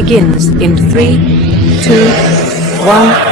begins in 3, 2, 1.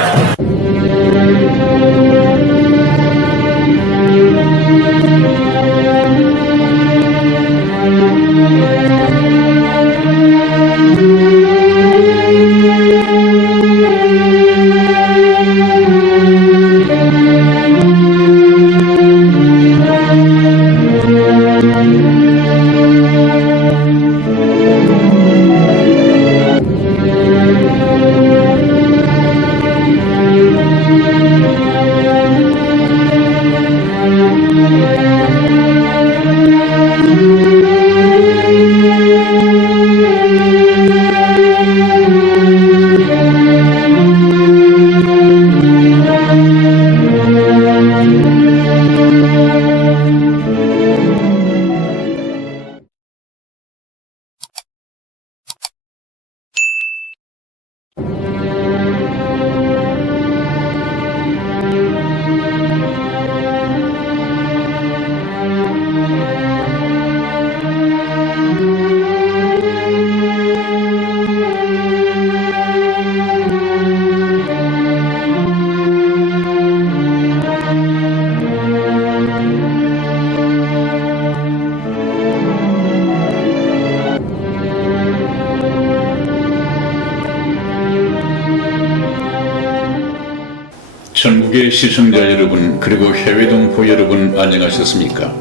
전국의 시청자 여러분, 그리고 해외 동포 여러분, 안녕하셨습니까?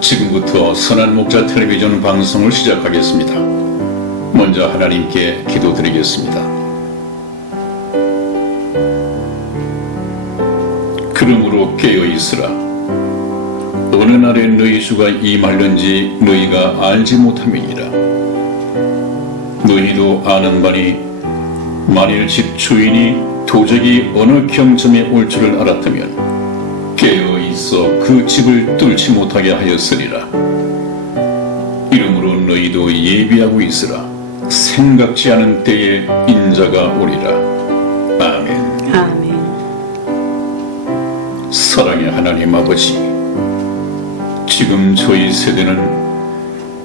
지금부터 선한 목자 텔레비전 방송을 시작하겠습니다. 먼저 하나님께 기도드리겠습니다. 그러므로 깨어있으라. 어느 날에 너희 주가 임할는지 너희가 알지 못함이니라. 너희도 아는 바니 만일 집 주인이 도적이 어느 경점에 올 줄을 알았다면 깨어 있어 그 집을 뚫지 못하게 하였으리라. 이러므로 너희도 예비하고 있으라. 생각지 않은 때에 인자가 오리라. 아멘. 아멘. 사랑의 하나님 아버지, 지금 저희 세대는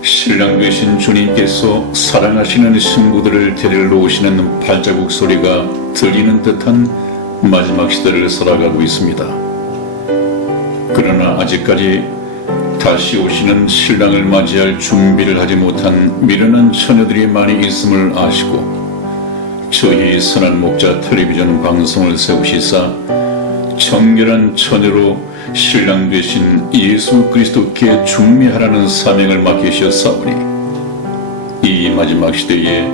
신랑 되신 주님께서 사랑하시는 신부들을 데리러 오시는 발자국 소리가 들리는 듯한 마지막 시대를 살아가고 있습니다. 그러나 아직까지 다시 오시는 신랑을 맞이할 준비를 하지 못한 미련한 처녀들이 많이 있음을 아시고 저희 선한 목자 텔레비전 방송을 세우시사 정결한 처녀로 신랑 되신 예수 그리스도께 중매하라는 사명을 맡기셨사오니 이 마지막 시대에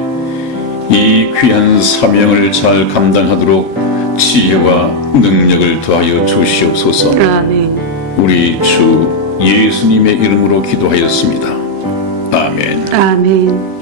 이 귀한 사명을 잘 감당하도록 지혜와 능력을 더하여 주시옵소서. 아멘. 우리 주 예수님의 이름으로 기도하였습니다. 아멘. 아멘.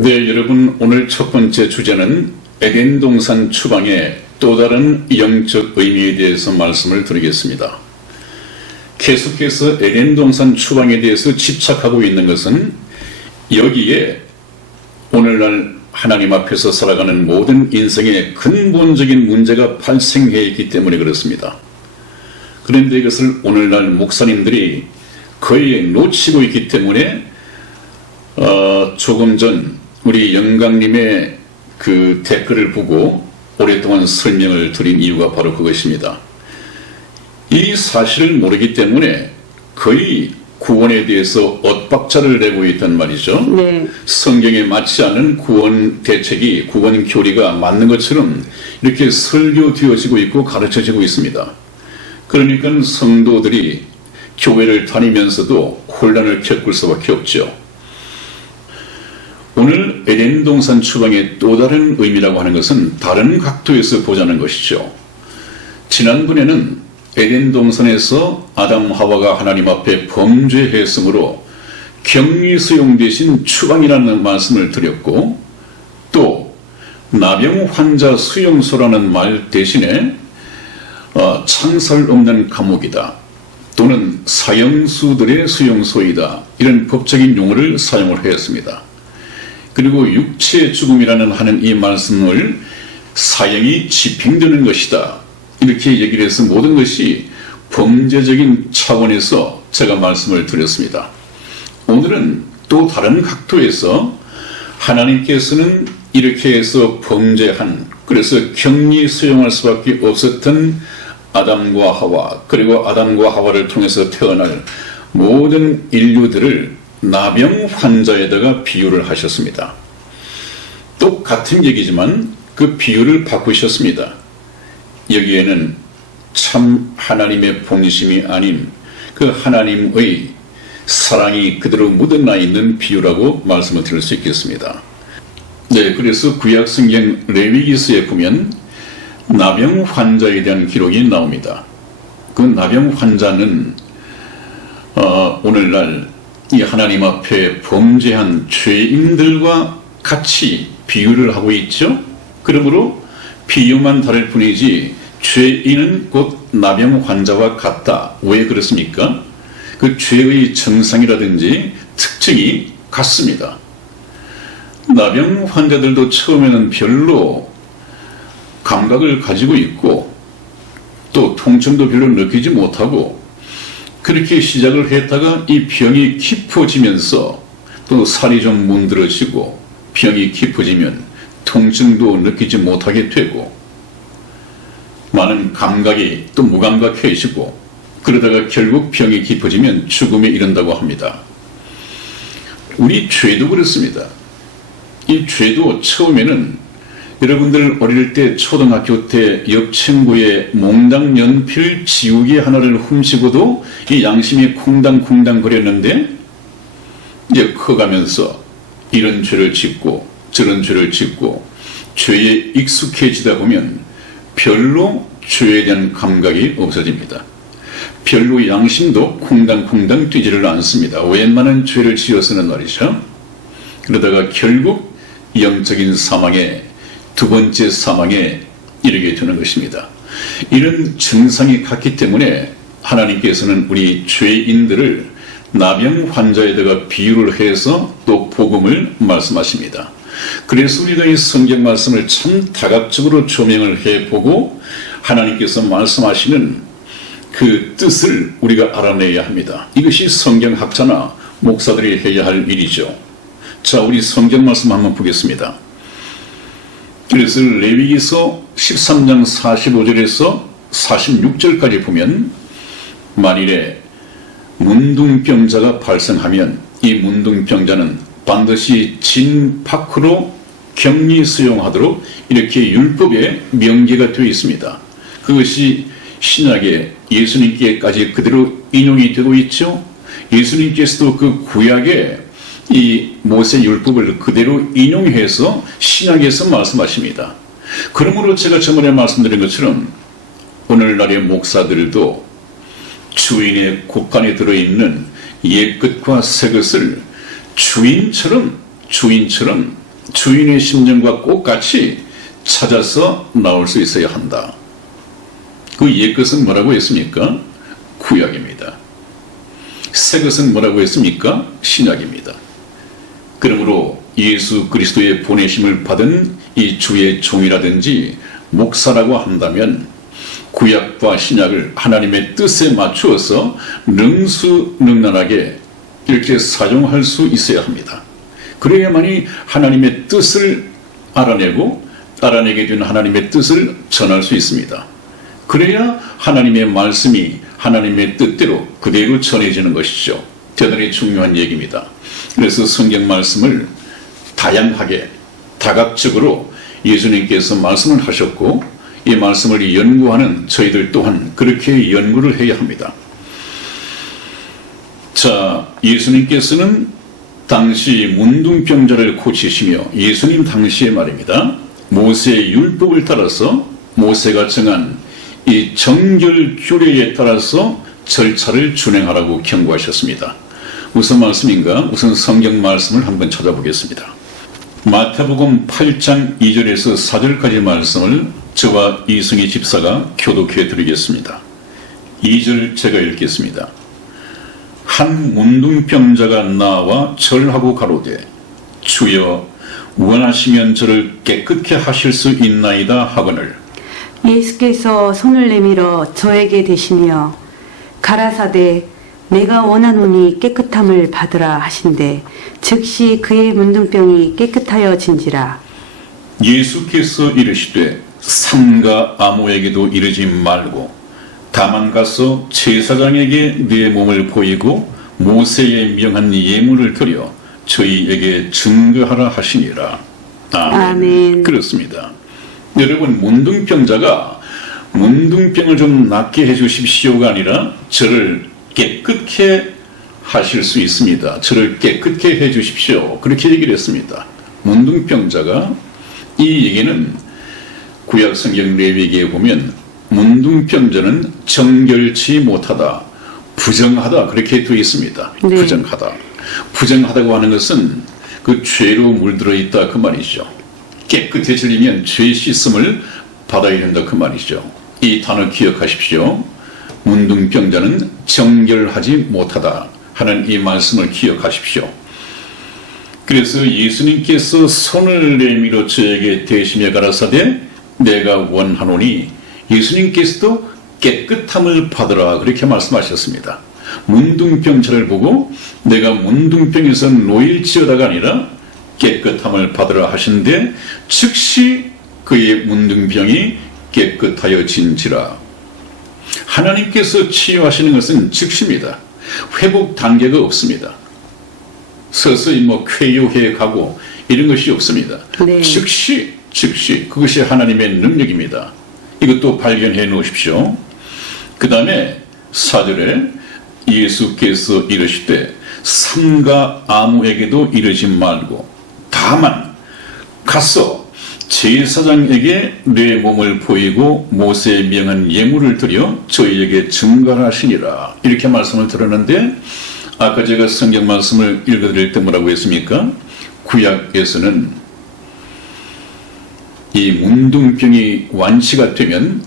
네, 여러분, 오늘 첫 번째 주제는 에덴 동산 추방의 또 다른 영적 의미에 대해서 말씀을 드리겠습니다. 계속해서 에덴 동산 추방에 대해서 집착하고 있는 것은 여기에 오늘날 하나님 앞에서 살아가는 모든 인생의 근본적인 문제가 발생해 있기 때문에 그렇습니다. 그런데 이것을 오늘날 목사님들이 거의 놓치고 있기 때문에 조금 전 우리 영광님의 그 댓글을 보고 오랫동안 설명을 드린 이유가 바로 그것입니다. 이 사실을 모르기 때문에 거의 구원에 대해서 엇박자를 내고 있단 말이죠. 네. 성경에 맞지 않은 구원 대책이, 구원 교리가 맞는 것처럼 이렇게 설교되어지고 있고 가르쳐지고 있습니다. 그러니까 성도들이 교회를 다니면서도 혼란을 겪을 수밖에 없죠. 동산 추방의 또 다른 의미라고 하는 것은 다른 각도에서 보자는 것이죠. 지난번에는 에덴 동산에서 아담 하와가 하나님 앞에 범죄했으므로 격리 수용 대신 추방이라는 말씀을 드렸고, 또 나병 환자 수용소라는 말 대신에 창살 없는 감옥이다, 또는 사형수들의 수용소이다, 이런 법적인 용어를 사용을 하였습니다. 그리고 육체 죽음이라는 하는 이 말씀을 사형이 집행되는 것이다, 이렇게 얘기를 해서 모든 것이 범죄적인 차원에서 제가 말씀을 드렸습니다. 오늘은 또 다른 각도에서 하나님께서는 이렇게 해서 범죄한, 그래서 격리 수용할 수밖에 없었던 아담과 하와, 그리고 아담과 하와를 통해서 태어날 모든 인류들을 나병 환자에다가 비유를 하셨습니다. 똑같은 얘기지만 그 비유를 바꾸셨습니다. 여기에는 참 하나님의 본심이 아닌 그 하나님의 사랑이 그대로 묻어나 있는 비유라고 말씀을 드릴 수 있겠습니다. 네, 그래서 구약성경 레위기서에 보면 나병 환자에 대한 기록이 나옵니다. 그 나병 환자는 오늘날 이 하나님 앞에 범죄한 죄인들과 같이 비유를 하고 있죠. 그러므로 비유만 다를 뿐이지 죄인은 곧 나병 환자와 같다. 왜 그렇습니까? 그 죄의 정상이라든지 특징이 같습니다. 나병 환자들도 처음에는 별로 감각을 가지고 있고 또 통증도 별로 느끼지 못하고 그렇게 시작을 했다가 이 병이 깊어지면서 또 살이 좀 문드러지고 병이 깊어지면 통증도 느끼지 못하게 되고 많은 감각이 또 무감각해지고 그러다가 결국 병이 깊어지면 죽음에 이른다고 합니다. 우리 죄도 그렇습니다. 이 죄도 처음에는 여러분들 어릴 때 초등학교 때 옆 친구의 몽당 연필 지우개 하나를 훔치고도 이 양심이 콩당콩당 거렸는데 이제 커가면서 이런 죄를 짓고 저런 죄를 짓고 죄에 익숙해지다 보면 별로 죄에 대한 감각이 없어집니다. 별로 양심도 콩당콩당 뛰지를 않습니다. 웬만한 죄를 지어서는 말이죠. 그러다가 결국 영적인 사망에 두 번째 사망에 이르게 되는 것입니다. 이런 증상이 같기 때문에 하나님께서는 우리 죄인들을 나병 환자에다가 비유를 해서 또 복음을 말씀하십니다. 그래서 우리가 이 성경 말씀을 참 다각적으로 조명을 해보고 하나님께서 말씀하시는 그 뜻을 우리가 알아내야 합니다. 이것이 성경학자나 목사들이 해야 할 일이죠. 자, 우리 성경 말씀 한번 보겠습니다. 그래서 레위기서 13장 45절에서 46절까지 보면 만일에 문둥병자가 발생하면 이 문둥병자는 반드시 진 밖으로 격리 수용하도록 이렇게 율법에 명기가 되어 있습니다. 그것이 신약에 예수님께까지 그대로 인용이 되고 있죠. 예수님께서도 그 구약에 이 모세 율법을 그대로 인용해서 신약에서 말씀하십니다. 그러므로 제가 저번에 말씀드린 것처럼 오늘날의 목사들도 주인의 곳간에 들어있는 옛것과 새것을 주인처럼 주인의 심정과 똑같이 찾아서 나올 수 있어야 한다. 그 옛것은 뭐라고 했습니까? 구약입니다. 새것은 뭐라고 했습니까? 신약입니다. 그러므로 예수 그리스도의 보내심을 받은 이 주의 종이라든지 목사라고 한다면 구약과 신약을 하나님의 뜻에 맞추어서 능수능란하게 이렇게 사용할 수 있어야 합니다. 그래야만이 하나님의 뜻을 알아내게 된 하나님의 뜻을 전할 수 있습니다. 그래야 하나님의 말씀이 하나님의 뜻대로 그대로 전해지는 것이죠. 대단히 중요한 얘기입니다. 그래서 성경 말씀을 다양하게 다각적으로 예수님께서 말씀을 하셨고 이 말씀을 연구하는 저희들 또한 그렇게 연구를 해야 합니다. 자, 예수님께서는 당시 문둥병자를 고치시며 예수님 당시의 말입니다. 모세의 율법을 따라서 모세가 정한 이 정결 규례에 따라서 절차를 준행하라고 경고하셨습니다. 무슨 말씀인가? 우선 성경 말씀을 한번 찾아보겠습니다. 마태복음 8장 2절에서 4절까지 말씀을 저와 이승희 집사가 교독해 드리겠습니다. 2절 제가 읽겠습니다. 한 문둥병자가 나와 절하고 가로되 주여 원하시면 저를 깨끗게 하실 수 있나이다 하거늘 예수께서 손을 내밀어 저에게 대시며 가라사대 내가 원하노니 깨끗함을 받으라 하신대 즉시 그의 문둥병이 깨끗하여진지라. 예수께서 이르시되 삼가 아무에게도 이르지 말고 다만 가서 제사장에게 네 몸을 보이고 모세의 명한 예물을 드려 저희에게 증거하라 하시니라. 아멘. 아멘. 그렇습니다. 여러분, 문둥병자가 문둥병을 좀 낫게 해주십시오가 아니라 저를 깨끗게 하실 수 있습니다. 저를 깨끗게 해주십시오. 그렇게 얘기를 했습니다. 문둥병자가, 이 얘기는 구약 성경 레위기에 보면 문둥병자는 정결치 못하다, 부정하다 그렇게 되어 있습니다. 네. 부정하다. 부정하다고 하는 것은 그 죄로 물들어 있다 그 말이죠. 깨끗해지려면 죄 씻음을 받아야 된다 그 말이죠. 이 단어 기억하십시오. 문둥병자는 정결하지 못하다 하는 이 말씀을 기억하십시오. 그래서 예수님께서 손을 내밀어 저에게 대시며 가라사대 내가 원하노니 예수님께서도 깨끗함을 받으라 그렇게 말씀하셨습니다. 문둥병자를 보고 내가 문둥병에서 놓일지어다가 아니라 깨끗함을 받으라 하신데 즉시 그의 문둥병이 깨끗하여진지라. 하나님께서 치유하시는 것은 즉시입니다. 회복 단계가 없습니다. 서서히 쾌유해 가고 이런 것이 없습니다. 네. 즉시 그것이 하나님의 능력입니다. 이것도 발견해 놓으십시오. 그 다음에 4절에 예수께서 이르시되 삼가 아무에게도 이르지 말고 다만 가서 제사장에게 내 몸을 보이고 모세의 명한 예물을 드려 저희에게 증거하시니라. 이렇게 말씀을 들었는데 아까 제가 성경 말씀을 읽어드릴 때 뭐라고 했습니까? 구약에서는 이 문둥병이 완치가 되면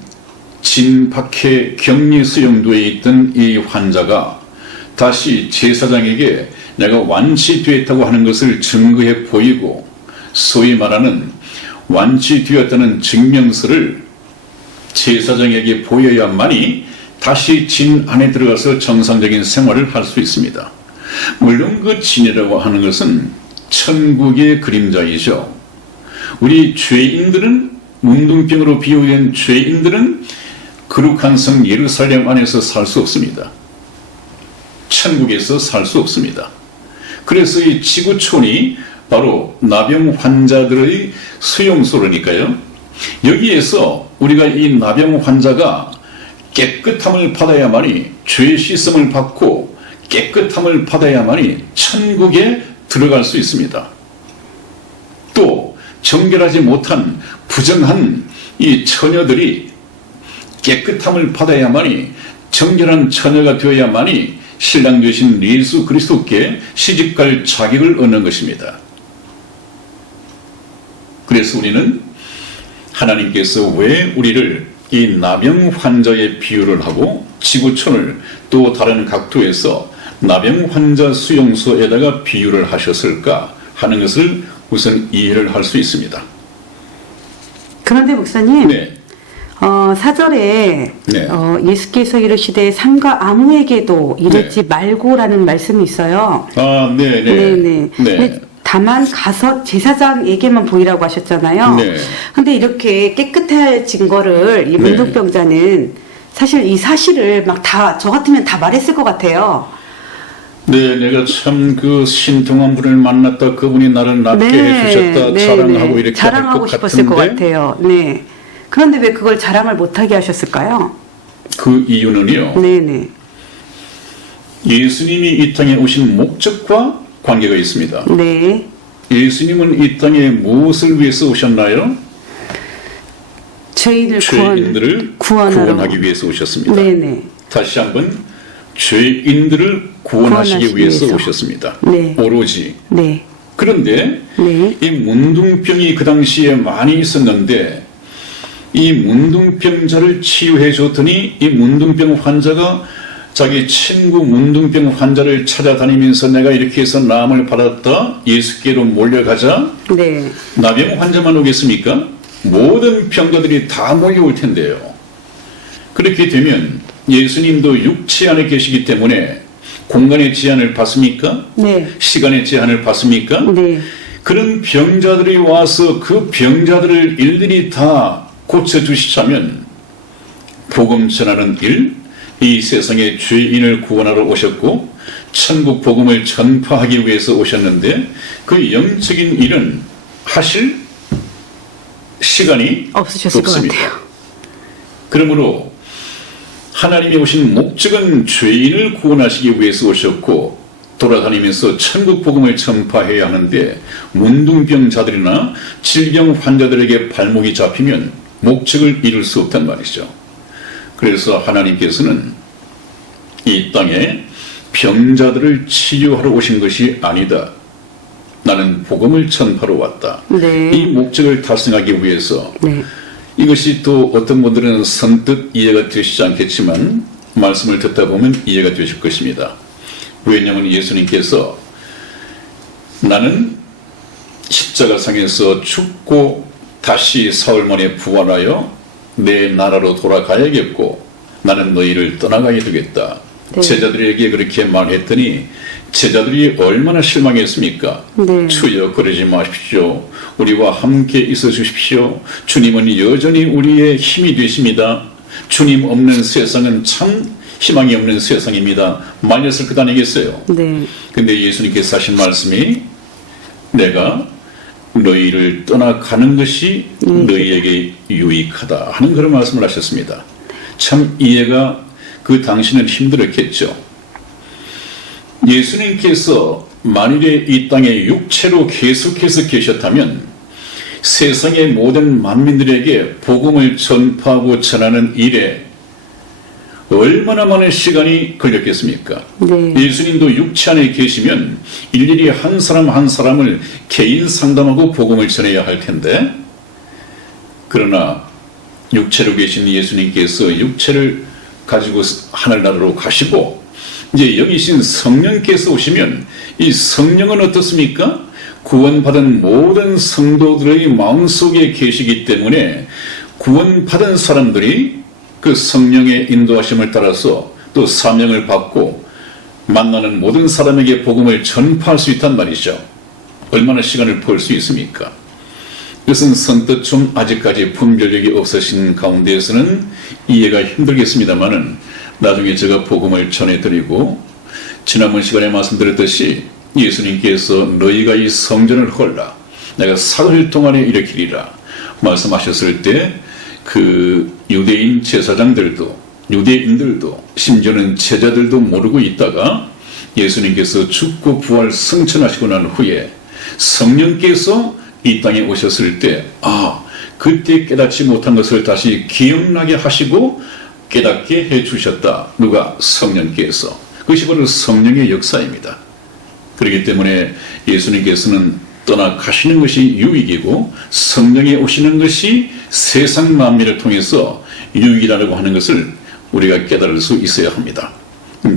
진박해 격리 수용소에 있던 이 환자가 다시 제사장에게 내가 완치되었다고 하는 것을 증거해 보이고 소위 말하는 완치되었다는 증명서를 제사장에게 보여야만이 다시 진 안에 들어가서 정상적인 생활을 할 수 있습니다. 물론 그 진이라고 하는 것은 천국의 그림자이죠. 우리 죄인들은 문둥병으로 비유된 죄인들은 거룩한 성 예루살렘 안에서 살 수 없습니다. 천국에서 살 수 없습니다. 그래서 이 지구촌이 바로 나병 환자들의 수용소로니까요. 여기에서 우리가 이 나병 환자가 깨끗함을 받아야만이 죄 씻음을 받고 깨끗함을 받아야만이 천국에 들어갈 수 있습니다. 또 정결하지 못한 부정한 이 처녀들이 깨끗함을 받아야만이 정결한 처녀가 되어야만이 신랑 되신 예수 그리스도께 시집갈 자격을 얻는 것입니다. 그래서 우리는 하나님께서 왜 우리를 이 나병 환자의 비유를 하고 지구촌을 또 다른 각도에서 나병 환자 수용소에다가 비유를 하셨을까 하는 것을 우선 이해를 할 수 있습니다. 그런데 목사님, 네. 4절에 네. 예수께서 이르시되 삼가 아무에게도 이르지 말고라는 말씀이 있어요. 아, 네. 네네. 근데 다만 가서 제사장에게만 보이라고 하셨잖아요. 네. 근데 이렇게 깨끗해진 거를 이 문둥병자는 사실 이 사실을 막 다 저 같으면 다 말했을 것 같아요. 네, 내가 참 그 신통한 분을 만났다. 그분이 나를 낫게 해주셨다. 자랑하고 이렇게 자랑하고 할 것 싶었을 것 같은데 같아요. 네. 그런데 왜 그걸 자랑을 못하게 하셨을까요? 그 이유는요. 네네. 예수님이 이 땅에 오신 목적과 관계가 있습니다. 네. 예수님은 이 땅에 무엇을 위해서 오셨나요? 죄인을 죄인들을 구원하기 위해서 오셨습니다. 네네. 다시 한번 죄인들을 구원하시기 위해서 오셨습니다. 네. 오로지. 네. 그런데 네. 이 문둥병이 그 당시에 많이 있었는데 이 문둥병자를 치유해 줬더니 이 문둥병 환자가 자기 친구 문둥병 환자를 찾아다니면서 내가 이렇게 해서 나음을 받았다 예수께로 몰려가자 네. 나병 환자만 오겠습니까? 모든 병자들이 다 몰려올 텐데요. 그렇게 되면 예수님도 육체 안에 계시기 때문에 공간의 제한을 받습니까? 네. 시간의 제한을 받습니까? 네. 그런 병자들이 와서 그 병자들을 일일이 다 고쳐주시자면 복음 전하는 일, 이 세상의 죄인을 구원하러 오셨고 천국 복음을 전파하기 위해서 오셨는데 그 영적인 일은 하실 시간이 없으셨을 것 없습니다. 같아요. 그러므로 하나님이 오신 목적은 죄인을 구원하시기 위해서 오셨고 돌아다니면서 천국 복음을 전파해야 하는데 문둥병자들이나 질병 환자들에게 발목이 잡히면 목적을 이룰 수 없단 말이죠. 그래서 하나님께서는 이 땅에 병자들을 치유하러 오신 것이 아니다. 나는 복음을 전파로 왔다. 네. 이 목적을 달성하기 위해서 네. 이것이 또 어떤 분들은 선뜻 이해가 되시지 않겠지만 말씀을 듣다 보면 이해가 되실 것입니다. 왜냐하면 예수님께서 나는 십자가상에서 죽고 다시 사흘 만에 부활하여 내 나라로 돌아가야겠고 나는 너희를 떠나가야 되겠다. 네. 제자들에게 그렇게 말했더니 제자들이 얼마나 실망했습니까? 네. 주여 그러지 마십시오. 우리와 함께 있어 주십시오. 주님은 여전히 우리의 힘이 되십니다. 주님 없는 세상은 참 희망이 없는 세상입니다. 말렸을 것 아니겠어요? 네. 근데 예수님께서 하신 말씀이 내가 너희를 떠나가는 것이 너희에게 유익하다 하는 그런 말씀을 하셨습니다. 참 이해가 그 당시는 힘들었겠죠. 예수님께서 만일에 이 땅에 육체로 계속해서 계셨다면 세상의 모든 만민들에게 복음을 전파하고 전하는 일에 얼마나 많은 시간이 걸렸겠습니까? 네. 예수님도 육체 안에 계시면 일일이 한 사람 한 사람을 개인 상담하고 복음을 전해야 할 텐데 그러나 육체로 계신 예수님께서 육체를 가지고 하늘나라로 가시고 이제 영이신 성령께서 오시면 이 성령은 어떻습니까? 구원받은 모든 성도들의 마음속에 계시기 때문에 구원받은 사람들이 그 성령의 인도하심을 따라서 또 사명을 받고 만나는 모든 사람에게 복음을 전파할 수 있단 말이죠. 얼마나 시간을 벌 수 있습니까? 이것은 선뜻 좀 아직까지 분별력이 없으신 가운데에서는 이해가 힘들겠습니다만은 나중에 제가 복음을 전해드리고 지난번 시간에 말씀드렸듯이 예수님께서 너희가 이 성전을 헐라 내가 사흘 동안에 일으키리라 말씀하셨을 때 그 유대인 제사장들도 유대인들도 심지어는 제자들도 모르고 있다가 예수님께서 죽고 부활 승천하시고 난 후에 성령께서 이 땅에 오셨을 때 그때 깨닫지 못한 것을 다시 기억나게 하시고 깨닫게 해주셨다. 누가? 성령께서. 그것이 바로 성령의 역사입니다. 그렇기 때문에 예수님께서는 떠나가시는 것이 유익이고 성령이 오시는 것이 세상 만민을 통해서 유익이라고 하는 것을 우리가 깨달을 수 있어야 합니다.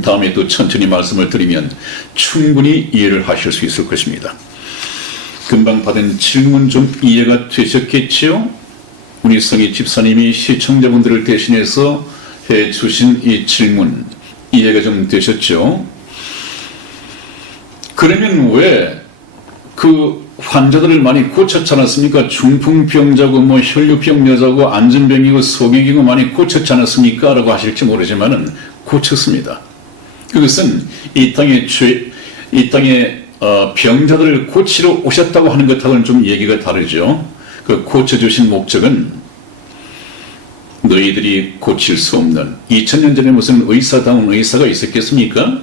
다음에 또 천천히 말씀을 드리면 충분히 이해를 하실 수 있을 것입니다. 금방 받은 질문 좀 이해가 되셨겠지요? 우리 성희 집사님이 시청자분들을 대신해서 해주신 이 질문 이해가 좀 되셨죠? 그러면 왜 그 환자들을 많이 고쳤지 않았습니까? 중풍병자고 뭐 혈류병자고 안전병이고 소경이고 많이 고쳤지 않았습니까? 라고 하실지 모르지만은 고쳤습니다. 그것은 이 땅의 병자들을 고치러 오셨다고 하는 것하고는 좀 얘기가 다르죠. 그 고쳐주신 목적은 너희들이 고칠 수 없는 2000년 전에 무슨 의사다운 의사가 있었겠습니까?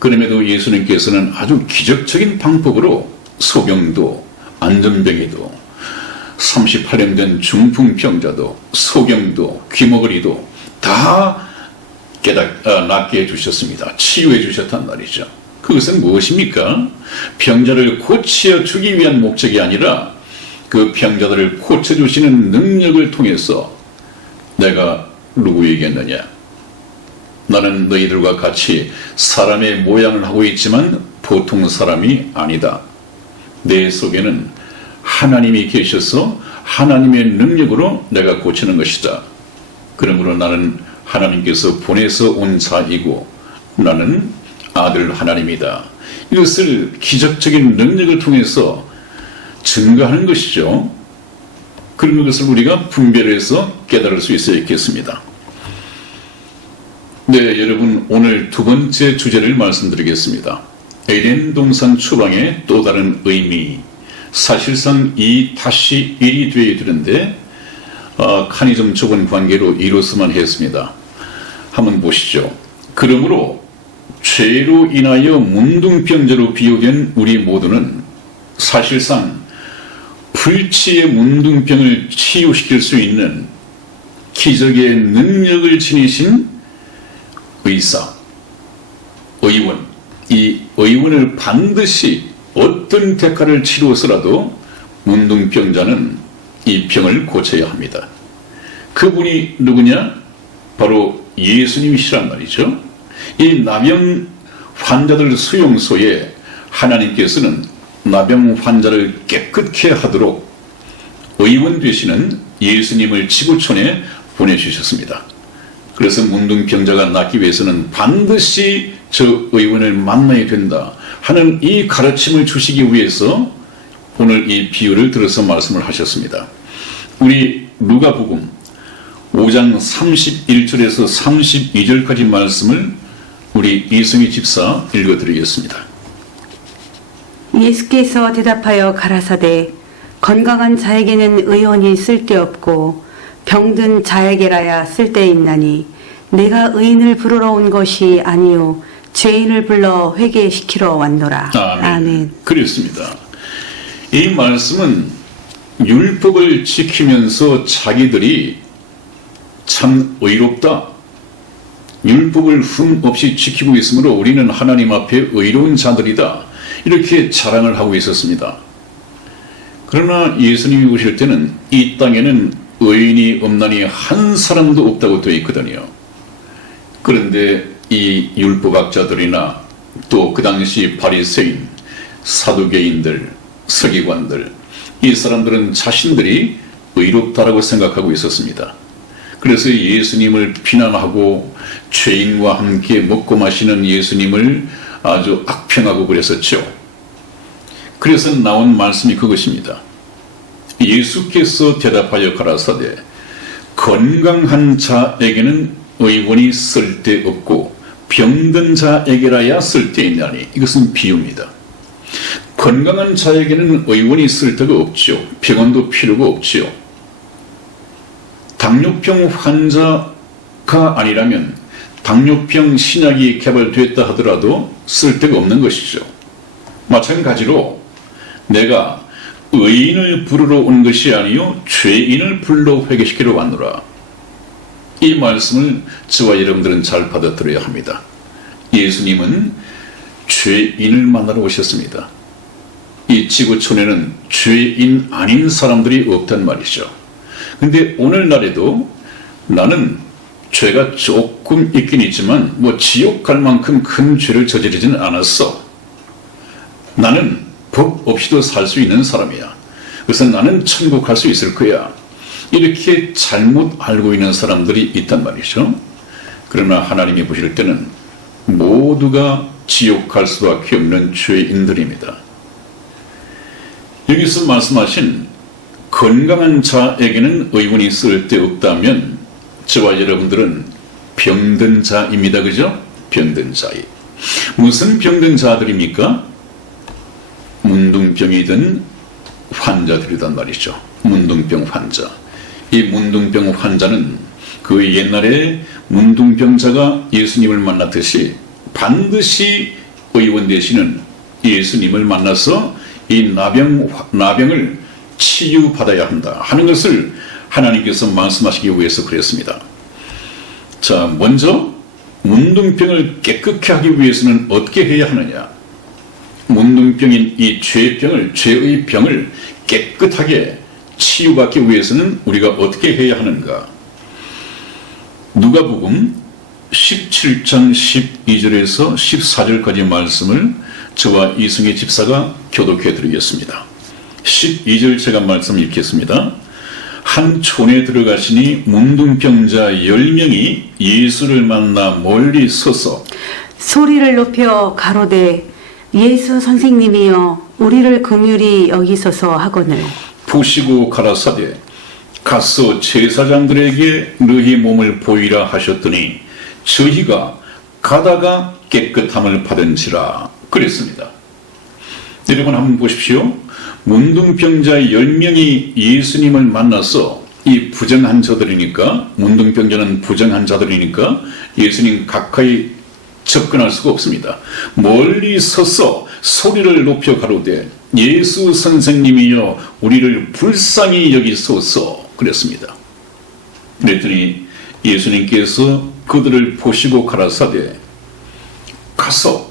그럼에도 예수님께서는 아주 기적적인 방법으로 소경도, 안전병이도, 38년 된 중풍병자도, 소경도, 귀머거리도 다 낫게 해주셨습니다. 치유해 주셨단 말이죠. 그것은 무엇입니까? 병자를 고치어 주기 위한 목적이 아니라 그 병자들을 고쳐주시는 능력을 통해서 내가 누구에게느냐? 나는 너희들과 같이 사람의 모양을 하고 있지만 보통 사람이 아니다. 내 속에는 하나님이 계셔서 하나님의 능력으로 내가 고치는 것이다. 그러므로 나는 하나님께서 보내서 온 자이고 나는 아들 하나님이다. 이것을 기적적인 능력을 통해서 증거하는 것이죠. 그런 것을 우리가 분별해서 깨달을 수 있어야겠습니다. 네, 여러분, 오늘 두 번째 주제를 말씀드리겠습니다. 에덴 동산 추방의 또 다른 의미. 사실상 2-1이 되어야 되는데 칸이 좀 좁은 관계로 이로서만 했습니다. 한번 보시죠. 그러므로 죄로 인하여 문둥병자로 비유된 우리 모두는 사실상 불치의 문둥병을 치유시킬 수 있는 기적의 능력을 지니신 의사, 의원, 이 의원을 반드시 어떤 대가를 치루어서라도 문둥병자는 이 병을 고쳐야 합니다. 그분이 누구냐? 바로 예수님이시란 말이죠. 이 나병 환자들 수용소에 하나님께서는 나병 환자를 깨끗게 하도록 의원 되시는 예수님을 지구촌에 보내주셨습니다. 그래서 문둥병자가 낫기 위해서는 반드시 저 의원을 만나야 된다 하는 이 가르침을 주시기 위해서 오늘 이 비유를 들어서 말씀을 하셨습니다. 우리 누가복음 5장 31절에서 32절까지 말씀을 우리 이승희 집사 읽어드리겠습니다. 예수께서 대답하여 가라사대 건강한 자에게는 의원이 쓸데없고 병든 자에게라야 쓸데있나니 내가 의인을 부르러 온 것이 아니요 죄인을 불러 회개시키러 왔노라. 아멘. 그렇습니다. 이 말씀은 율법을 지키면서 자기들이 참 의롭다, 율법을 흠없이 지키고 있으므로 우리는 하나님 앞에 의로운 자들이다, 이렇게 자랑을 하고 있었습니다. 그러나 예수님이 오실 때는 이 땅에는 의인이 없나니 한 사람도 없다고 되어 있거든요. 그런데 이 율법학자들이나 또 그 당시 바리새인, 사두개인들, 서기관들, 이 사람들은 자신들이 의롭다라고 생각하고 있었습니다. 그래서 예수님을 비난하고 죄인과 함께 먹고 마시는 예수님을 아주 악평하고 그랬었죠. 그래서 나온 말씀이 그것입니다. 예수께서 대답하여 가라사대 건강한 자에게는 의원이 쓸데없고 병든 자에게라야 쓸데있나니. 이것은 비유입니다. 건강한 자에게는 의원이 쓸데가 없죠. 병원도 필요가 없죠. 당뇨병 환자가 아니라면 당뇨병 신약이 개발됐다 하더라도 쓸데가 없는 것이죠. 마찬가지로 내가 의인을 부르러 온 것이 아니요 죄인을 불러 회개시키러 왔노라. 이 말씀을 저와 여러분들은 잘 받아들여야 합니다. 예수님은 죄인을 만나러 오셨습니다. 이 지구촌에는 죄인 아닌 사람들이 없단 말이죠. 근데 오늘날에도 나는 죄가 조금 있긴 있지만 지옥 갈 만큼 큰 죄를 저지르지는 않았어. 나는 법 없이도 살 수 있는 사람이야. 그래서 나는 천국 갈 수 있을 거야. 이렇게 잘못 알고 있는 사람들이 있단 말이죠. 그러나 하나님이 보실 때는 모두가 지옥 갈 수밖에 없는 죄인들입니다. 여기서 말씀하신 건강한 자에게는 의원이 쓸데없다면 저와 여러분들은 병든 자입니다. 그죠? 병든 자이. 무슨 병든 자들입니까? 문둥병이든 환자들이란 말이죠. 문둥병 환자. 이 문둥병 환자는 그 옛날에 문둥병자가 예수님을 만났듯이 반드시 의원 되시는 예수님을 만나서 이 나병을 치유받아야 한다 하는 것을 하나님께서 말씀하시기 위해서 그랬습니다. 자, 먼저 문둥병을 깨끗게 하기 위해서는 어떻게 해야 하느냐? 문둥병인 이 죄의 병을 깨끗하게 치유받기 위해서는 우리가 어떻게 해야 하는가? 누가복음 17장 12절에서 14절까지 말씀을 저와 이승희 집사가 교독해 드리겠습니다. 12절 제가 말씀 읽겠습니다. 한 촌에 들어가시니 문둥병자 10명이 예수를 만나 멀리 서서 소리를 높여 가로되 예수 선생님이여 우리를 긍휼히 여기소서 하거늘 부시고 가라사대 가서 제사장들에게 너희 몸을 보이라 하셨더니 저희가 가다가 깨끗함을 받은지라 그랬습니다. 여러분 한번 보십시오. 문둥병자 10명이 예수님을 만나서 이 부정한 자들이니까 문둥병자는 부정한 자들이니까 예수님 가까이 접근할 수가 없습니다. 멀리 서서 소리를 높여 가로되 예수 선생님이여 우리를 불쌍히 여기소서 그랬습니다. 그랬더니 예수님께서 그들을 보시고 가라사대 가서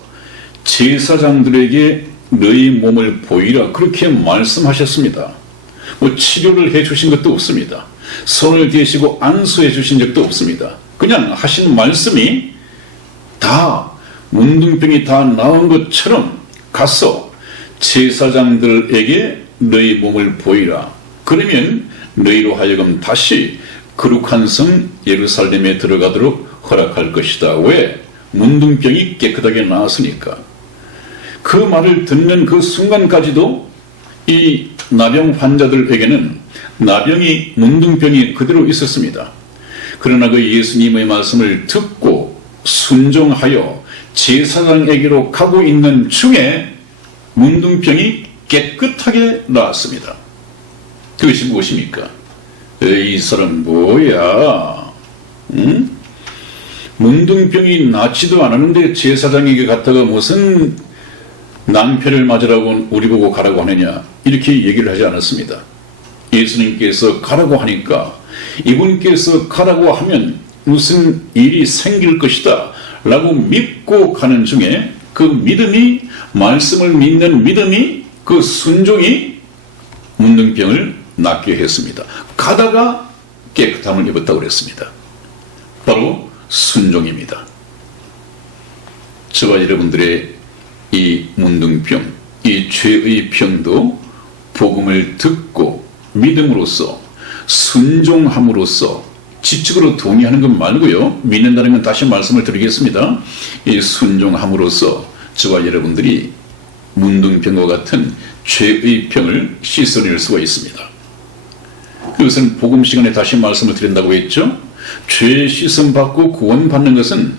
제사장들에게 너희 몸을 보이라 그렇게 말씀하셨습니다. 뭐 치료를 해주신 것도 없습니다. 손을 대시고 안수해 주신 적도 없습니다. 그냥 하신 말씀이 다 문둥병이 다 나온 것처럼 가서 제사장들에게 너희 몸을 보이라. 그러면 너희로 하여금 다시 거룩한 성 예루살렘에 들어가도록 허락할 것이다. 왜? 문둥병이 깨끗하게 나았으니까. 그 말을 듣는 그 순간까지도 이 나병 환자들에게는 나병이 문둥병이 그대로 있었습니다. 그러나 그 예수님의 말씀을 듣고 순종하여 제사장에게로 가고 있는 중에 문둥병이 깨끗하게 나았습니다. 그것이 무엇입니까? 이 사람 뭐야? 응? 문둥병이 낫지도 않았는데 제사장에게 갔다가 무슨 낭패를 맞으라고 우리 보고 가라고 하느냐 이렇게 얘기를 하지 않았습니다. 예수님께서 가라고 하니까 이분께서 가라고 하면 무슨 일이 생길 것이다 라고 믿고 가는 중에 그 믿음이 말씀을 믿는 믿음이 그 순종이 문둥병을 낫게 했습니다. 가다가 깨끗함을 입었다고 그랬습니다. 바로 순종입니다. 저와 여러분들의 이 문둥병, 이 죄의 병도 복음을 듣고 믿음으로써 순종함으로써 지적으로 동의하는 것 말고요. 믿는다는 건 다시 말씀을 드리겠습니다. 이 순종함으로써 저와 여러분들이 문둥병과 같은 죄의 병을 씻어낼 수가 있습니다. 그것은 복음 시간에 다시 말씀을 드린다고 했죠. 죄 씻음 받고 구원받는 것은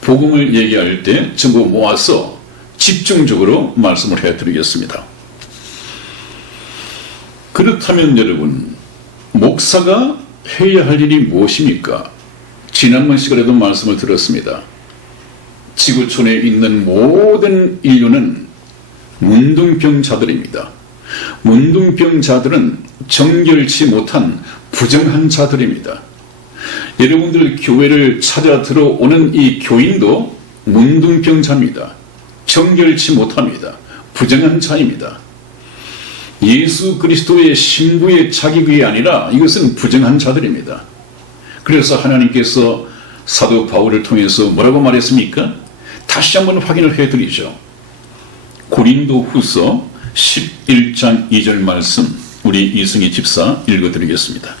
복음을 얘기할 때 전부 모아서 집중적으로 말씀을 해드리겠습니다. 그렇다면 여러분, 목사가 해야 할 일이 무엇입니까? 지난번 시간에도 말씀을 드렸습니다. 지구촌에 있는 모든 인류는 문둥병자들입니다. 문둥병자들은 정결치 못한 부정한 자들입니다. 여러분들 교회를 찾아 들어오는 이 교인도 문둥병자입니다. 정결치 못합니다. 부정한 자입니다. 예수 그리스도의 신부의 자격이 아니라 이것은 부정한 자들입니다. 그래서 하나님께서 사도 바울을 통해서 뭐라고 말했습니까? 다시 한번 확인을 해드리죠. 고린도 후서 11장 2절 말씀 우리 이승희 집사 읽어드리겠습니다.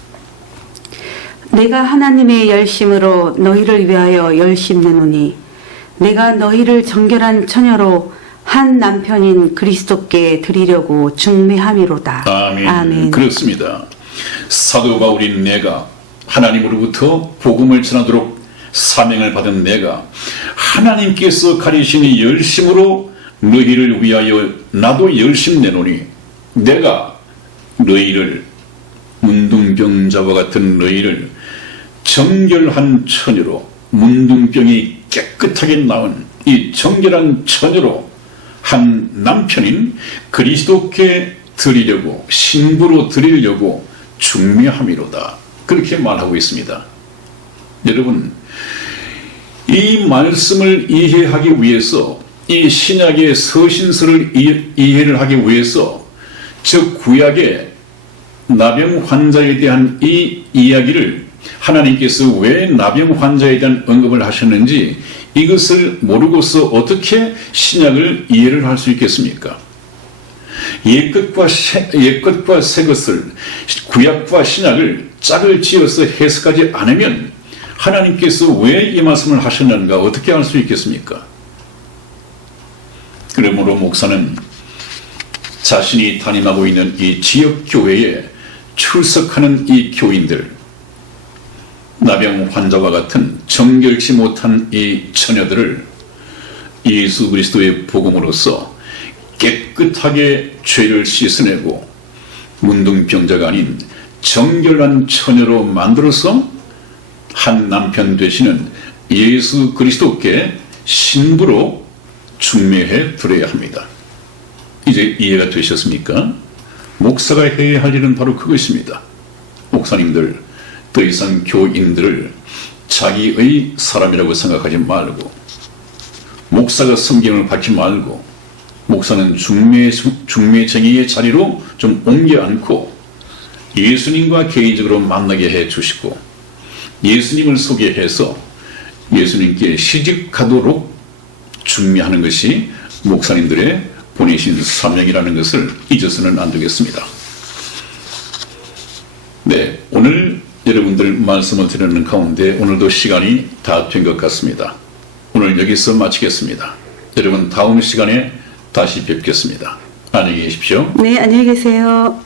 내가 하나님의 열심으로 너희를 위하여 열심내노니 내가 너희를 정결한 처녀로 한 남편인 그리스도께 드리려고 중매함이로다. 아멘. 아멘. 그렇습니다. 사도 바울인 내가 하나님으로부터 복음을 전하도록 사명을 받은 내가 하나님께서 가리시니 열심으로 너희를 위하여 나도 열심 내노니 내가 너희를 문둥병자와 같은 너희를 정결한 처녀로 문둥병이 깨끗하게 나은 이 정결한 처녀로 한 남편인 그리스도께 드리려고 신부로 드리려고 중매함이로다. 그렇게 말하고 있습니다. 여러분, 이 말씀을 이해하기 위해서 이 신약의 서신서를 이해를 하기 위해서 즉 구약의 나병 환자에 대한 이 이야기를 하나님께서 왜 나병 환자에 대한 언급을 하셨는지 이것을 모르고서 어떻게 신약을 이해를 할 수 있겠습니까? 옛것과 새 것을 구약과 신약을 짝을 지어서 해석하지 않으면 하나님께서 왜 이 말씀을 하셨는가 어떻게 알 수 있겠습니까? 그러므로 목사는 자신이 담임하고 있는 이 지역 교회에 출석하는 이 교인들, 나병 환자와 같은 정결치 못한 이 처녀들을 예수 그리스도의 복음으로써 깨끗하게 죄를 씻어내고 문둥병자가 아닌 정결한 처녀로 만들어서 한 남편 되시는 예수 그리스도께 신부로 중매해 드려야 합니다. 이제 이해가 되셨습니까? 목사가 해야 할 일은 바로 그것입니다. 목사님들, 더 이상 교인들을 자기의 사람이라고 생각하지 말고, 목사가 성경을 받지 말고, 목사는 중매쟁이의 자리로 좀 옮겨 앉고 예수님과 개인적으로 만나게 해 주시고 예수님을 소개해서 예수님께 시집가도록 중매하는 것이 목사님들의 보내신 사명이라는 것을 잊어서는 안 되겠습니다. 네, 오늘 여러분들 말씀을 드리는 가운데 오늘도 시간이 다 된 것 같습니다. 오늘 여기서 마치겠습니다. 여러분 다음 시간에 다시 뵙겠습니다. 안녕히 계십시오. 네, 안녕히 계세요.